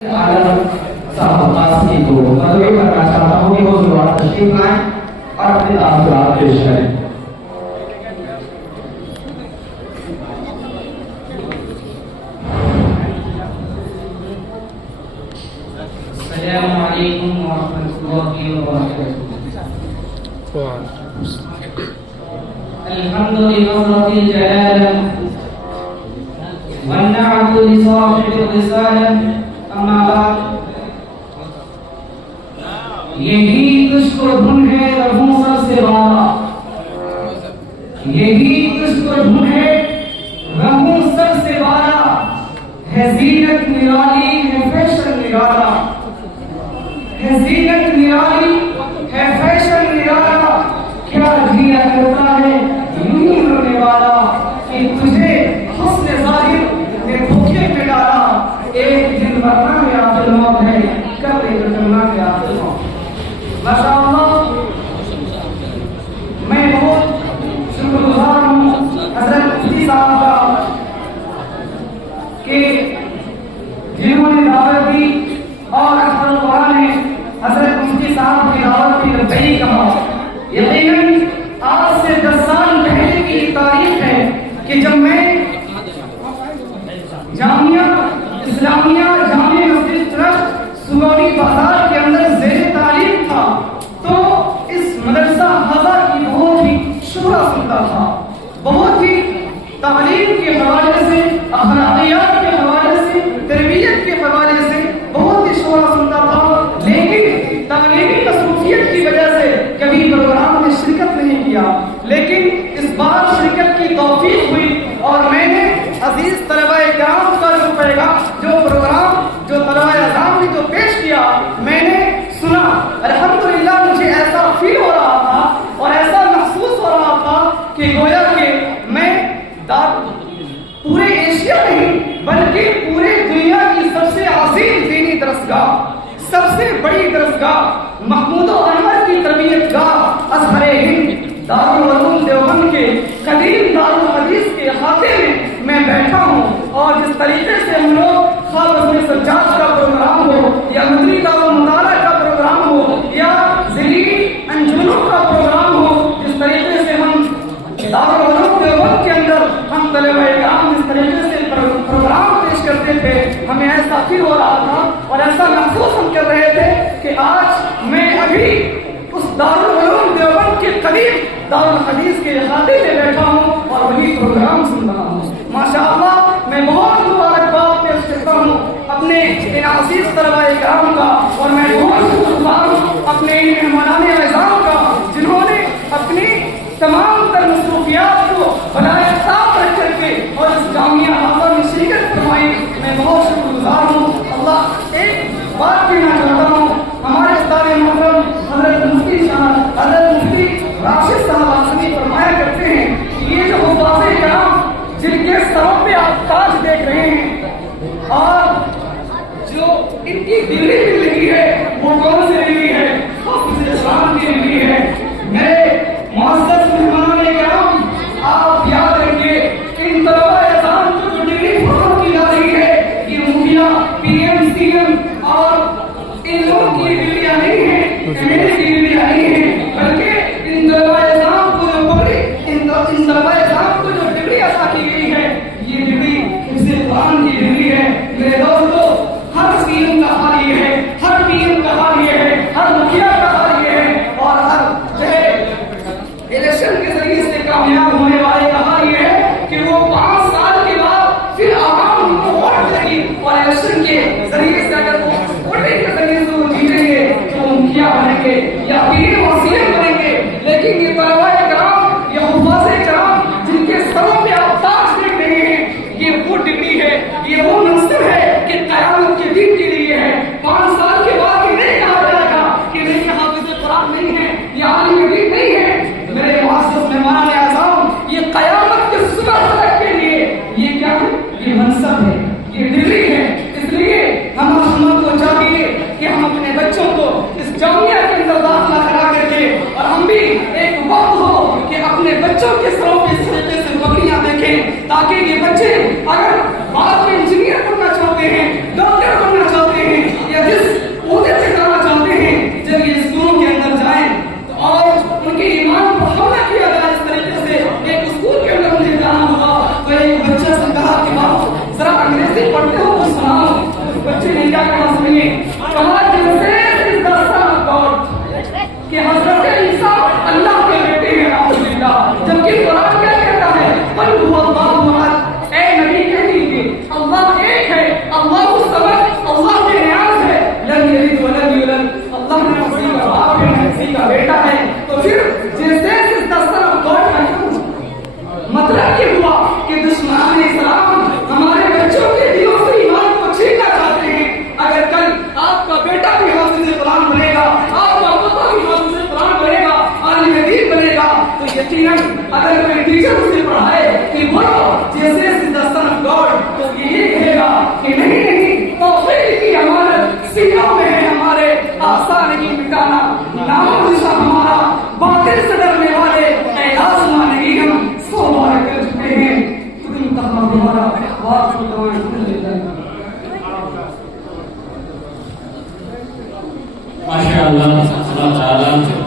साहब को मैं करना चाहता हूँ कि वो दोबारा तशरीफ लाएं और अपने तासुरात पेश करें। अस्सलामु अलैकुम वरहमतुल्लाहि वबरकातुहू। अल्हम्दुलिल्लाहि रब्बिल जलाल वन्नअतु लिसाहिबिर रिसाला। अम्मा बाद, यही तुझको ढूंढे रहूं सबसे बारा, यही तुझको ढूंढे रहूं सबसे बारा। है जीनत निराली है फैशन निराला, है जीनत निराली है फैशन निराला। क्या जिया करता है यूं ही रोने वाला, कि तुझे हुस्न ज़ाहिर ने धोखे में डाला। एक दिन मरना में आखिर मौत है, कब एक करना में आखिर मौत। माशाअल्लाह, मैं बहुत शुक्रगुजार हूँ हजरत मुफ्ती साहब का कि जिन्होंने दावत दी और अक्सर ने हजरत मुफ्ती साहब की दावत की लब्बैक कहा। यकीनन आज से 10 साल पहले की तारीख है कि जब मैं जामिया इस्लामिया जामिया मस्जिद ट्रस्ट सुगौली बाजार के अंदर ज़ेर तालीम था, तो इस मदरसा हज़ा की बहुत ही शुरा सुनता था। बहुत ही तालीम के हवाले से, अखलाकियात के हवाले से, तरबियत के हवाले से बहुत ही शुरा सुनता था। लेकिन तालीमी मसरूफियत की वजह से कभी प्रोग्राम में शिरकत नहीं किया। लेकिन इस बार शिरकत की तौफीक हुई और मैंने अजीज तलबा-ए किराम का जो प्रोग्राम जो तलबा-ए अज़ाम ने जो पेश किया मैंने सुना। अल्हम्दुलिल्लाह, मुझे ऐसा फील हो रहा था और ऐसा महसूस हो रहा था कि गोया कि मैं पूरे एशिया नहीं बल्कि पूरे दुनिया की सबसे अजीम दीनी दरसगाह, सबसे बड़ी दरसगाह महमूद अनवर की तरबियत गाह अज़हर हिंद दारुल उलूम देवबंद के कदीम दारुल हदीस के खाते में मैं बैठा हूँ। और जिस तरीके से हम लोग ख्वाब अपने सज्जाद का प्रोग्राम हो या मदनी दारुल मुताला का प्रोग्राम हो या ज़िली अंजुमों का प्रोग्राम हो, जिस तरीके से हम दारुल उलूम देवबंद के अंदर हम तलबा-ए किराम जिस तरीके से प्रोग्राम पेश करते थे, हमें ऐसा फील हो रहा था और ऐसा महसूस हम कर रहे थे कि आज मैं अभी उस दारुल उलूम देवबंद के करीब दारुल हदीस के खाते में बैठा हूँ और वही प्रोग्राम सुन रहा हूँ। माशाअल्लाह, मैं बहुत मुबारकबाद पेश करता हूँ अपने इन अज़ीज़ तलबा-ए किराम का और मैं बहुत शुक्रगुजार हूँ अपने इन मेहमानाने इज़ाम का जिन्होंने अपनी तमाम तर मसरूफियात को बनाए साफ रख करके और इस जामिया हज़ा में शिरकत फरमाई। मैं बहुत शुक्रगुजार हूँ। अल्लाह, एक बात कहना चाहता हूँ, हमारे उस्ताद मोहतरम हज़रत मुफ्ती राशिद साहब आसमी फरमाया करते हैं कि ये जो हुफ़ाज़-ए किराम जिनके सरों पे आप ताज देख रहे हैं और जो इनकी डिग्री मिल रही है वो कौन सी डिग्री है? इस्लाम की डिग्री है। मेरे मुअज़्ज़ज़ मेहमानाने किराम, आप याद रखिए, इन तलबा-ए इज़ाम को जो डिग्री फराहम की जा रही है ये मुखिया, PM, CM और इन लोगों की डिग्रियां नहीं है, MA की डिग्रियां नहीं है, बल्कि इन तलबा-ए इज़ाम को जो डिग्री अता की गई है ये डिग्री हिफ्ज़ कुरान की डिग्री है। मेरे दोस्तों, हर CM का हाल ये है, हर PM का हाल ये है, हर मुखिया का हाल ये है और हर इलेक्शन के जरिए से कामयाब होने वाले का हाल ये है कि वो 5 साल के बाद फिर आवाम उनको वोट देगी और इलेक्शन के जरिए से अगर वो वोटिंग के जरिए से वो जीतेंगे तो वो मुखिया बनेंगे या PM और CM बनेंगे। लेकिन ये तलबा-ए किराम, ये हुफ़ाज़-ए किराम जिनके सरों पे आप ताज देख रहे हैं, ये वो डिग्री है, ये वो मंसिब है कि क़यामत के दिन के लिए है। 5 साल के बाद ये नहीं कहा जाएगा कि नहीं سنیے کہا جیسے اس کا سب گاڈ کہ حضرت عیسیٰ اللہ کے بیٹے ہیں اعوذ باللہ، جبکہ قرآن کیا کہتا ہے قل هو اللہ احد، اے نبی کہہ دیجیے اللہ ایک ہے، اللہ الصمد، اللہ بے نیاز ہے، لم یلد ولم یولد، اللہ نے کسی کا باپ ہے نہ کسی کا بیٹا ہے۔ تو پھر جیسے اس کا سب گاڈ کا مطلب یہ ہوا کہ دشمنان اسلام ہمارے بچوں کے دلوں سے ایمان کو چھیننا چاہتے ہیں۔ اگر کل آپ کا بیٹا بھی حافظ قرآن بنے گا، آپ کا پوتا بھی حافظ قرآن بنے گا، عالم دین بنے گا، تو یقیناً اگر کوئی ٹیچر اسے پڑھائے کہ بولو جیسے دستان آف گاڈ، تو یہ کہے گا کہ نہیں نہیں، توحید کی امانت سینوں میں ہے ہمارے، آسان نہیں مٹانا نام نشاں ہمارا، باطل سے ڈرنے والے اے آسمان نہیں ہم سو بار کر چکے ہیں، تم تمام ہمارا بات کو تمام سن لیتا ہے۔ ماشاء اللہ، اللہ تعالیٰ